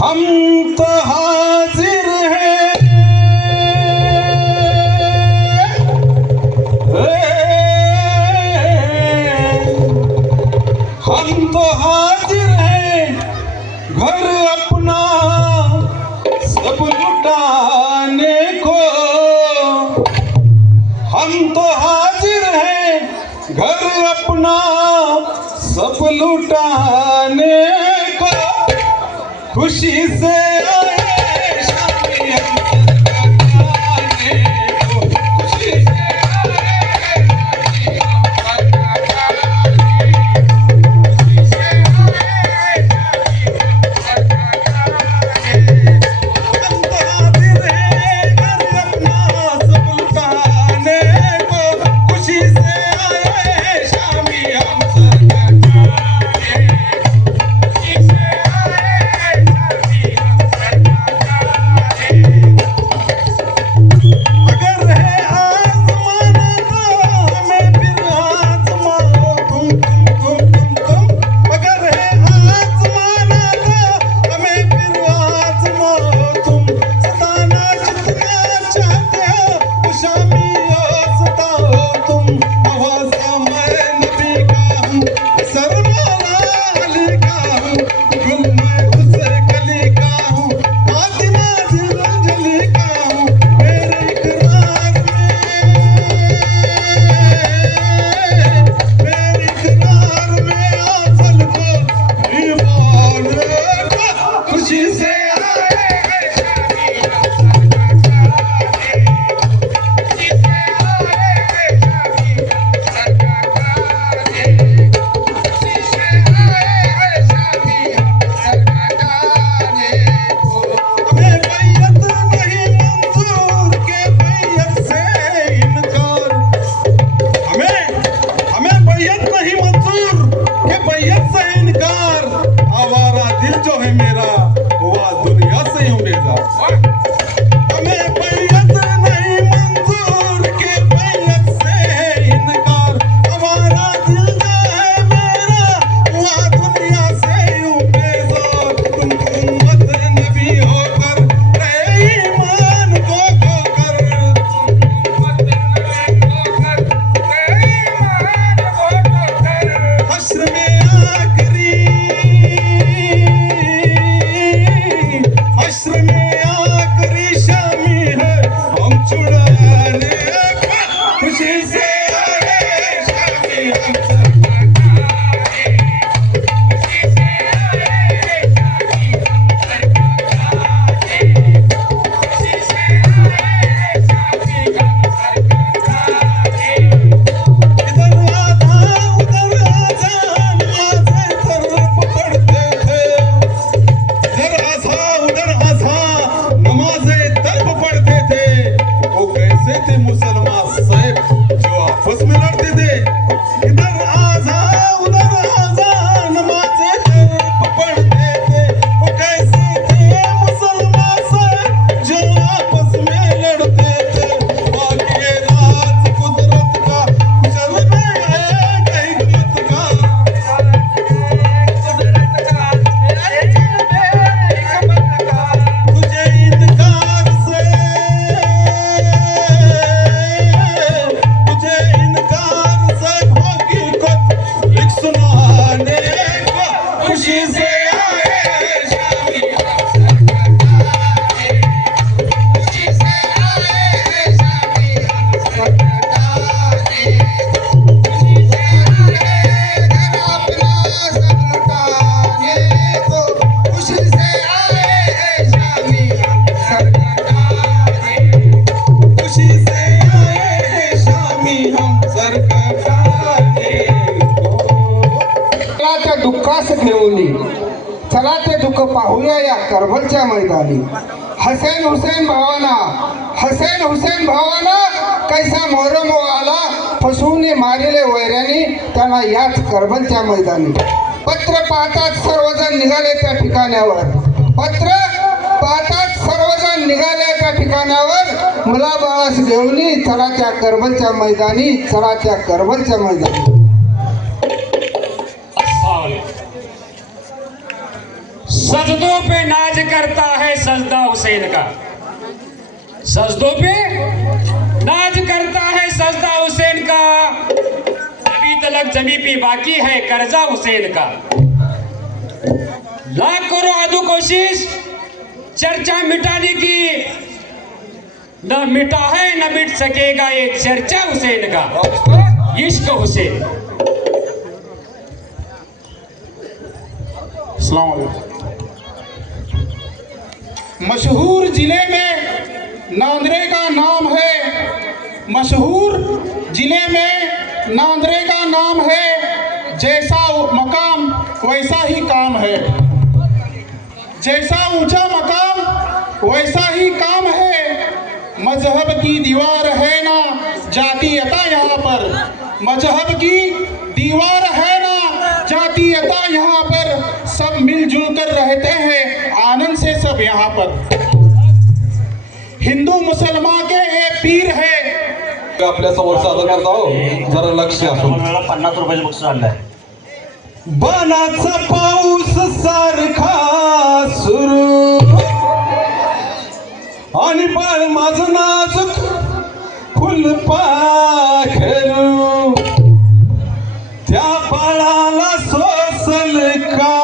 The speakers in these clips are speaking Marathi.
हम तो हाजिर हैं, हम तो हाजिर हैं घर अपना सब लुटाने को। हम तो हाजिर हैं घर अपना सब लुटाने को। खुशी से आए शामी हम सजगाने को। खुशी से आए शामी हम सजगाने को। खुशी से आए शामी हम सजगाने को। हम तो हाजिर हैं घर अपना सब लुटाने को। खुशी से आए शामी हम सजगाने को। खुशी से अगर है आज़माना तो हमें फिर आज़माओ तुम। अगर है आज़माना तो हमें फिर आज़माओ तुम। सताना जितना चाहते हो शामी सताओ तुम। नवाज़ा मैं नबी का हूँ, सरमाला अली का हूँ, गुल मैं उस कली का हूँ, फातिमा ज़िलज़ली का हूँ। मेरे इक़रार में आसल को ईमान को। खुशी से आए शामी हम सजगाने को। खुशी से आए शामी हम सजगाने को। खुशी से आए शामी हम सजगाने को। हमें बैयत नहीं मंजूर के बैयत से इनकार। हमें बैयत नहीं मंजूर के बैयत से इनकार। आवारा दिल जो है मेरा हुआ दुनिया से यूं बेजार। हमें बैयत नहीं मंजूर के बैयत से इनकार। हमारा दिल जो है मेरा हुआ दुनिया से यूं बेजार। तुम उम्मत नबी होकर रहे ईमान को खोकर। हश्र में आखिरी शामी है हम छुड़ाने को। खुशी से आए शामी हम सजगाने को। खुशी से आए शामी हम सजगाने को। खुशी से आए शामी हम सजगाने को। इधर आधा उधर आधा नमाज़ें तरफ पढ़ते थे। इधर आधा उधर आधा नमाज़ें तरफ पढ़ते थे। वो कैसे थे मुसलमान साहब जो आपस में लड़ते थे। इधर आधा उधर आधा नमाज़ें तरफ पढ़ते थे। वो कैसे थे मुसलमान साहब जो आपस में लड़ते थे। बाकी राज कुदरत का चल में आएगा हिकमत का। तुझे इनकार से हकीकत लिख सुनाने को। खुशी से आए शामी हम सजगाने को। खुशी से आए शामी हम सजगाने को। खुशी से आए घर अपना सब लुटाने को। खुशी से आए शामी हम सजगाने को। खुशी से आए शामी हम सजगाने को। चला त्या दुःखास घेऊन चला ते दुःख पाहूया या करबलच्या मैदानी। हसेन हुसेन भावाना कैसा मोहरम आला फसवून मारिले वैऱ्यानी त्यांना याच करबलच्या मैदानी। पत्र पाहतात सर्वजण निघाले त्या ठिकाणावर। पत्र पाहतात सर्वजण निघाले त्या ठिकाणावर। मुलाबाळास घेऊन चला त्या करबलच्या मैदानी। चला त्या करबलच्या मैदानी। सजदों पे नाज करता है सजदा हुसैन का, सजदों पे नाज करता है सजदा हुसैन का, अभी तलक जमी पे बाकी है कर्जा हुसैन का। लाख करो आदू कोशिश चर्चा मिटाने की, न मिटा है न मिट सकेगा ये चर्चा हुसैन का, इश्क हुसैन। अस्सलाम वालेकुम। मशहूर जिले में नांदरे का नाम है, मशहूर जिले में नांदरे का नाम है, जैसा मकाम वैसा ही काम है, जैसा ऊंचा मकाम वैसा ही काम है। मजहब की दीवार है ना जातीयता यहाँ पर, मजहब की दीवार है ना जातीयता यहाँ पर, सब मिलजुल कर रहते हैं आनंद से सब यहाँ पर। हिंदू मुसलमान के एक पीर है। आपल्या समोर सादर करत आहो, जरा लक्ष असून 50 रुपयाचं बक्षीस आणलंय। बाणाचा पाऊस सारखा सुरू आणि बाळ माझं नाजूक फुलपाखरू, त्या बाळाला सोसल का,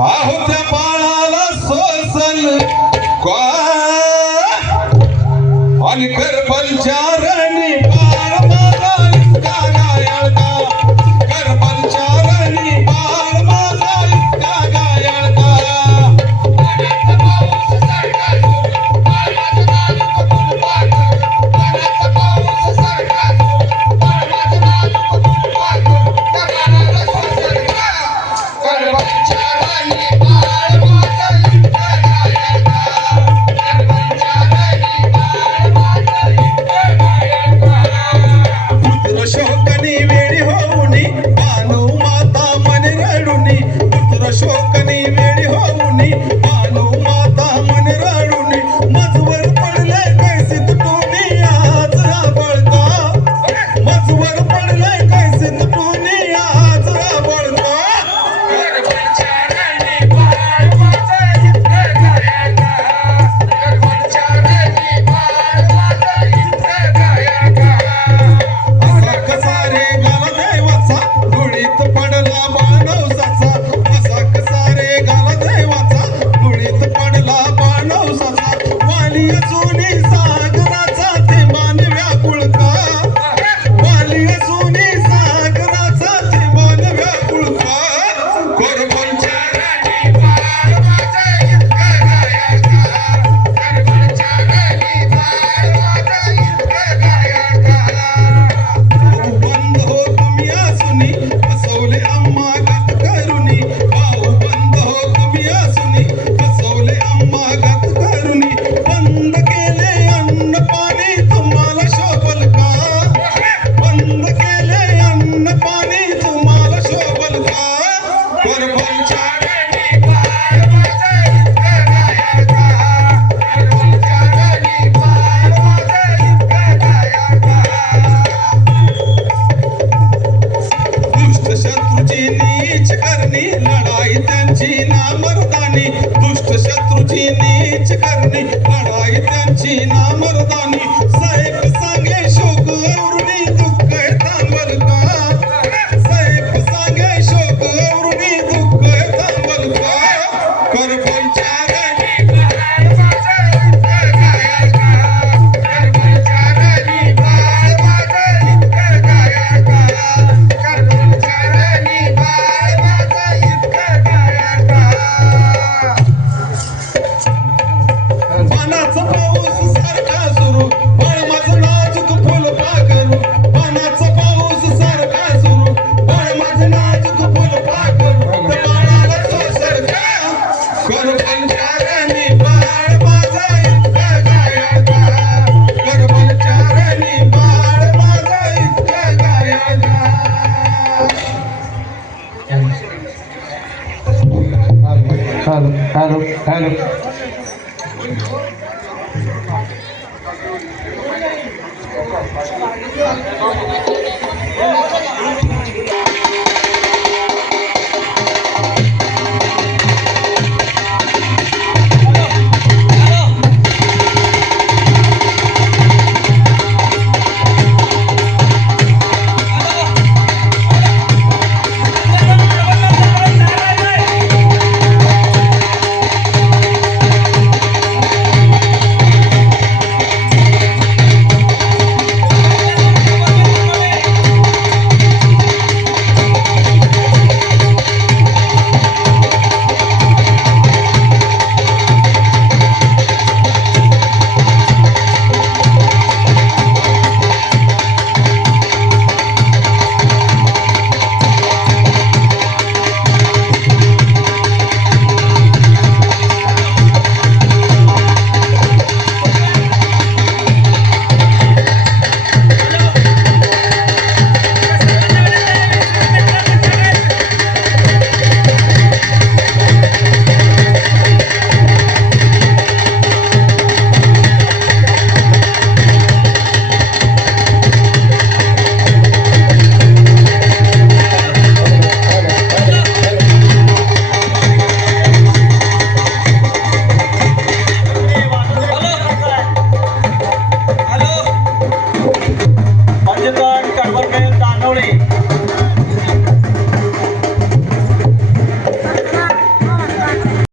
आहो त्या बाळाला सोसल का, आणि करबलच्या रणी बाळ माझा इतका घायाळ का, करबलच्या रणी बाळ माझा इतका घायाळ का। शोकनी वेळी होऊनी बानू माता मन रडुनी, पुत्र शोकनी वेळी होऊनी बानू माता मन रडुनी, मजवर पडले कैसे तुटूनी आज आबळका, मजवर पडले कैसे तुटूनी आज आबळका। लढाई त्यांची नामर्दानी, दुष्ट शत्रूची नीच करणी लढाई त्यांची नामर्दानी, साहेब सांगे शोक औरुणी दुःख थांबल का, साहेब सांगे शोक औरुणी दुःख थांबल का, करबलच्या हेलो